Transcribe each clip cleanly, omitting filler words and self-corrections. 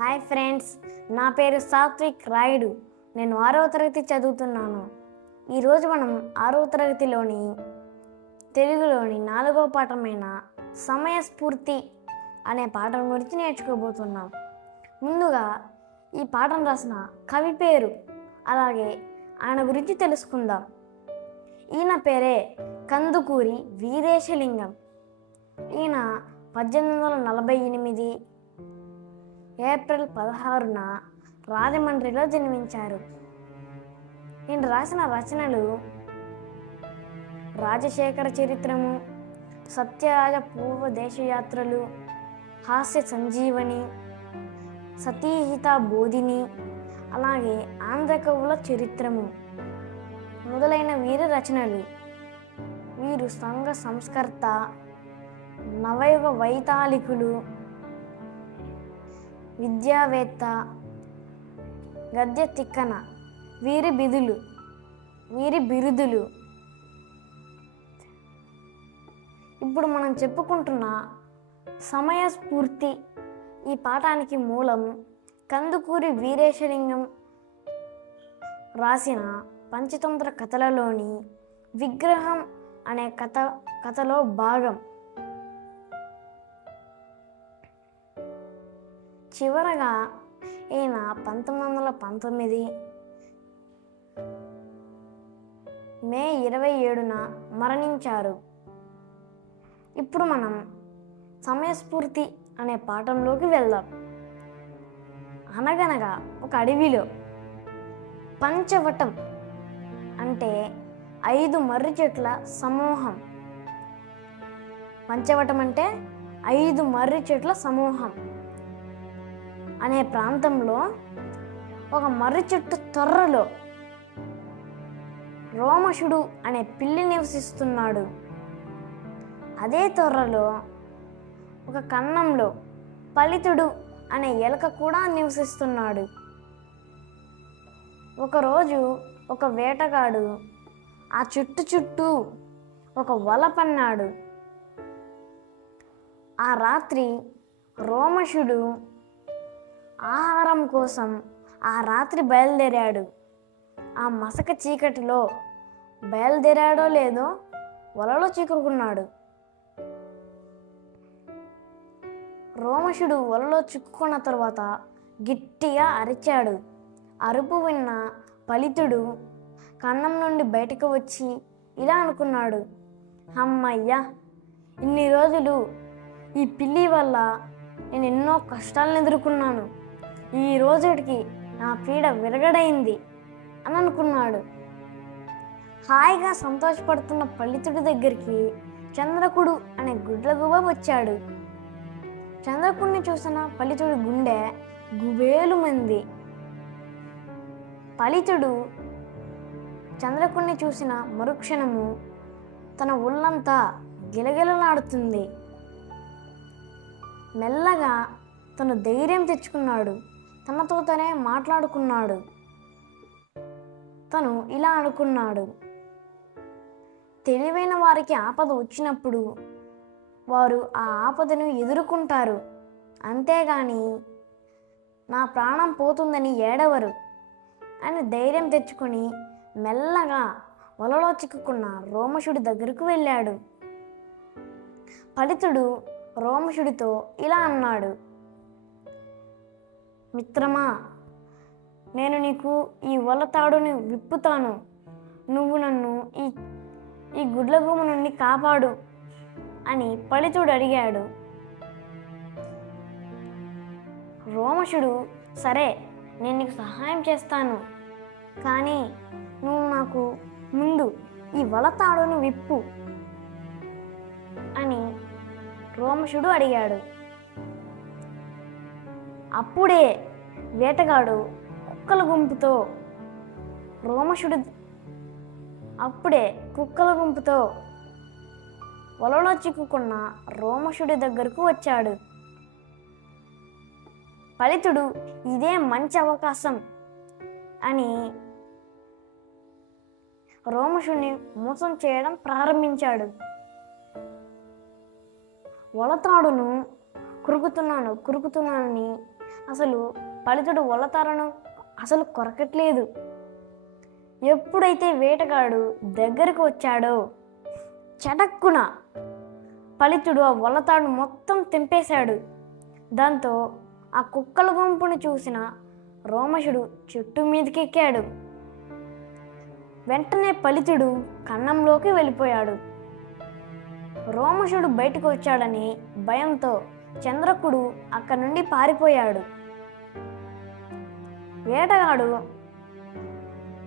Hi friends, నా పేరు సాత్విక్ రాయుడు. నేను 6వ తరగతి చదువుతున్నాను. ఈరోజు మనం 6వ తరగతిలోని తెలుగులోని 4వ పాఠమైన సమయస్ఫూర్తి అనే పాఠం గురించి నేర్చుకోబోతున్నాం. ముందుగా ఈ పాఠం రాసిన కవి పేరు, అలాగే ఆయన గురించి తెలుసుకుందాం. ఈయన పేరే కందుకూరి వీరేశలింగం. ఈయన 1848 ఏప్రిల్ 16న రాజమండ్రిలో జన్మించారు. ఈయన రాసిన రచనలు రాజశేఖర చరిత్రము, సత్యరాజ పూర్వ దేశయాత్రలు, హాస్య సంజీవని, సతీహిత బోధిని, అలాగే ఆంధ్రకవుల చరిత్రము మొదలైన వీరి రచనలు. వీరు సంఘ సంస్కర్త, నవయుగ వైతాళికులు, విద్యావేత్త, గద్య తిక్కన వీరి బిరుదులు. ఇప్పుడు మనం చెప్పుకుంటున్న సమయస్ఫూర్తి ఈ పాఠానికి మూలం కందుకూరి వీరేశలింగం రాసిన పంచతంత్ర కథలలోని విగ్రహం అనే కథలో భాగం. చివరగా ఈయన 1919 మే 27న మరణించారు. ఇప్పుడు మనం సమయస్ఫూర్తి అనే పాఠంలోకి వెళ్దాం. అనగనగా ఒక అడవిలో పంచవటం అంటే 5 మర్రి చెట్ల సమూహం. పంచవటం అంటే 5 మర్రి చెట్ల సమూహం అనే ప్రాంతంలో ఒక మర్రి చెట్టు తొర్రలో రోమశుడు అనే పిల్లి నివసిస్తున్నాడు. అదే తొర్రలో ఒక కన్నంలో ఫలితుడు అనే ఎలుక కూడా నివసిస్తున్నాడు. ఒకరోజు ఒక వేటగాడు ఆ చెట్టు చుట్టూ ఒక వల పన్నాడు. ఆ రాత్రి రోమశుడు ఆహారం కోసం ఆ రాత్రి బయలుదేరాడు. ఆ మసక చీకటిలో బయలుదేరాడో లేదో వలలో చిక్కుకున్నాడు. రోమశుడు వలలో చిక్కుకున్న తరువాత గట్టిగా అరిచాడు. అరుపు విన్న ఫలితుడు కన్నం నుండి బయటకు వచ్చి ఇలా అనుకున్నాడు, అమ్మయ్యా, ఇన్ని రోజులు ఈ పిల్లి వల్ల నేను ఎన్నో కష్టాలను ఎదుర్కొన్నాను. ఈ రోజుకి నా పీడ విరగడైంది అని అనుకున్నాడు. హాయిగా సంతోషపడుతున్న ఫలితుడి దగ్గరికి చంద్రకుడు అనే గుడ్లగూబ వచ్చాడు. చంద్రకుడిని చూసిన ఫలితుడి గుండె గుబేలుమంది. ఫలితుడు చంద్రకుడిని చూసిన మరుక్షణము తన ఒళ్ళంతా గిలగిలలాడుతుంది. మెల్లగా తను ధైర్యం తెచ్చుకున్నాడు. తనతో తనే మాట్లాడుకున్నాడు. తను ఇలా అనుకున్నాడు, తెలివైన వారికి ఆపద వచ్చినప్పుడు వారు ఆ ఆపదను ఎదుర్కొంటారు, అంతేగాని నా ప్రాణం పోతుందని ఏడవరు అని ధైర్యం తెచ్చుకొని మెల్లగా వలలో చిక్కుకున్న రోమశుడి దగ్గరకు వెళ్ళాడు. ఫలితుడు రోమశుడితో ఇలా అన్నాడు, మిత్రమా, నేను నీకు ఈ వలతాడుని విప్పుతాను. నువ్వు నన్ను ఈ గుడ్లగూమ నుండి కాపాడు అని ఫలితుడు అడిగాడు. రోమశుడు, సరే, నేను నీకు సహాయం చేస్తాను, కానీ నువ్వు నాకు ముందు ఈ వలతాడుని విప్పు అని రోమశుడు అడిగాడు. అప్పుడే వేటగాడు కుక్కల గుంపుతో వలలో చిక్కుకున్న రోమశుడి దగ్గరకు వచ్చాడు. ఫలితుడు ఇదే మంచి అవకాశం అని రోమశుడిని మోసం చేయడం ప్రారంభించాడు. వలతాడును కురుకుతున్నానని అసలు ఫలితుడు వలతారను అసలు కొరకట్లేదు. ఎప్పుడైతే వేటగాడు దగ్గరకు వచ్చాడో చటక్కున ఫలితుడు ఆ వలతాడు మొత్తం తెంపేశాడు. దాంతో ఆ కుక్కల గుంపును చూసిన రోమశుడు చెట్టు మీదకి ఎక్కాడు. వెంటనే ఫలితుడు కన్నంలోకి వెళ్ళిపోయాడు. రోమశుడు బయటకు వచ్చాడని భయంతో చంద్రకుడు అక్కడి నుండి పారిపోయాడు. వేటగాడు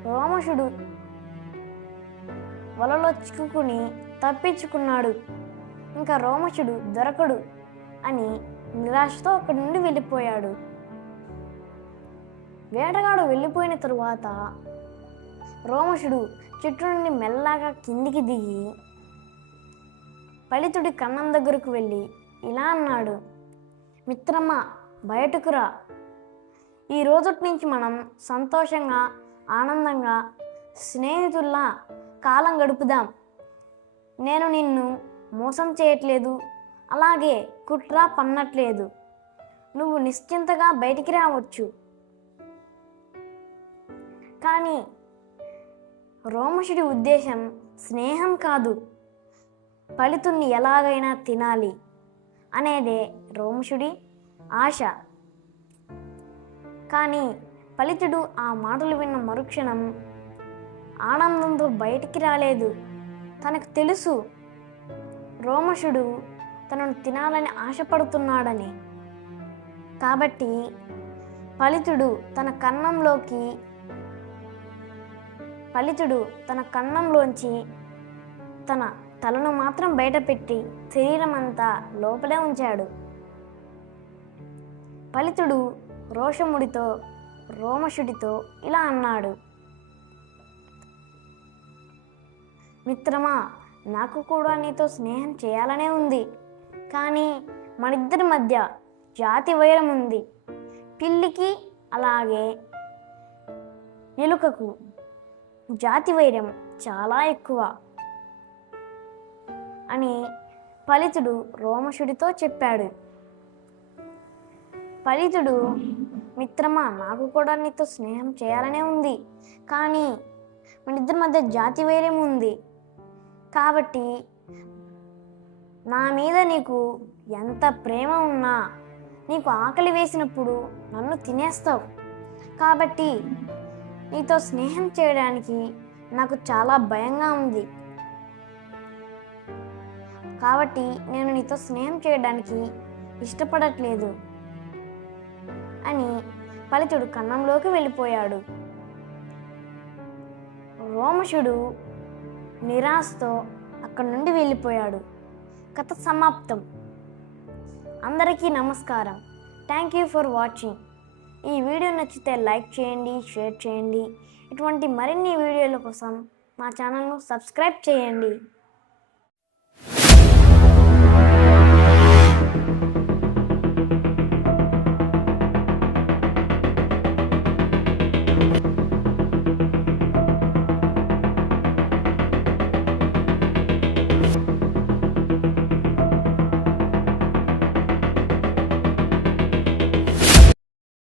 రోమశుడు వలలో చిక్కుకుని తప్పించుకున్నాడు. ఇంకా రోమశుడు దొరకడు అని నిరాశతో అక్కడి నుండి వెళ్ళిపోయాడు. వేటగాడు వెళ్ళిపోయిన తరువాత రోమశుడు చెట్టు నుండి మెల్లగా కిందికి దిగి ఫలితుడి కన్నం దగ్గరకు వెళ్ళి ఇలా అన్నాడు, మిత్రమా బయటకు రా. ఈ రోజుటి నుంచి మనం సంతోషంగా ఆనందంగా స్నేహితుల్లా కాలం గడుపుదాం. నేను నిన్ను మోసం చేయట్లేదు, అలాగే కుట్ర పన్నట్లేదు. నువ్వు నిశ్చింతగా బయటికి రావచ్చు. కానీ రోమశుడి ఉద్దేశం స్నేహం కాదు, ఫలితుణ్ణి ఎలాగైనా తినాలి అనేదే రోమశుడి ఆశ. కానీ ఫలితుడు ఆ మాటలు విన్న మరుక్షణం ఆనందంతో బయటికి రాలేదు. తనకు తెలుసు రోమశుడు తనను తినాలని ఆశపడుతున్నాడని. కాబట్టి ఫలితుడు తన కన్నంలోంచి తన తలను మాత్రం బయటపెట్టి శరీరం అంతా లోపలే ఉంచాడు. ఫలితుడు రోషముడితో రోమశుడితో ఇలా అన్నాడు, మిత్రమా, నాకు కూడా నీతో స్నేహం చేయాలనే ఉంది. కానీ మనిద్దరి మధ్య జాతి వైరం ఉంది. పిల్లికి అలాగే ఎలుకకు జాతి వైరం చాలా ఎక్కువ అని ఫలితుడు రోమశుడితో చెప్పాడు. ఫలితుడు, మిత్రమా, నాకు కూడా నీతో స్నేహం చేయాలనే ఉంది. కానీ మనిద్దరి మధ్య జాతి వైరం ఉంది. కాబట్టి నా మీద నీకు ఎంత ప్రేమ ఉన్నా నీకు ఆకలి వేసినప్పుడు నన్ను తినేస్తావు. కాబట్టి నీతో స్నేహం చేయడానికి నాకు చాలా భయంగా ఉంది. కాబట్టి నేను నీతో స్నేహం చేయడానికి ఇష్టపడట్లేదు అని ఫలితుడు కన్నంలోకి వెళ్ళిపోయాడు. రోమశుడు నిరాశతో అక్కడి నుండి వెళ్ళిపోయాడు. కథ సమాప్తం. అందరికీ నమస్కారం. Thank you for watching. ఈ వీడియో నచ్చితే లైక్ చేయండి, షేర్ చేయండి. ఇటువంటి మరిన్ని వీడియోల కోసం మా ఛానల్ను సబ్స్క్రైబ్ చేయండి.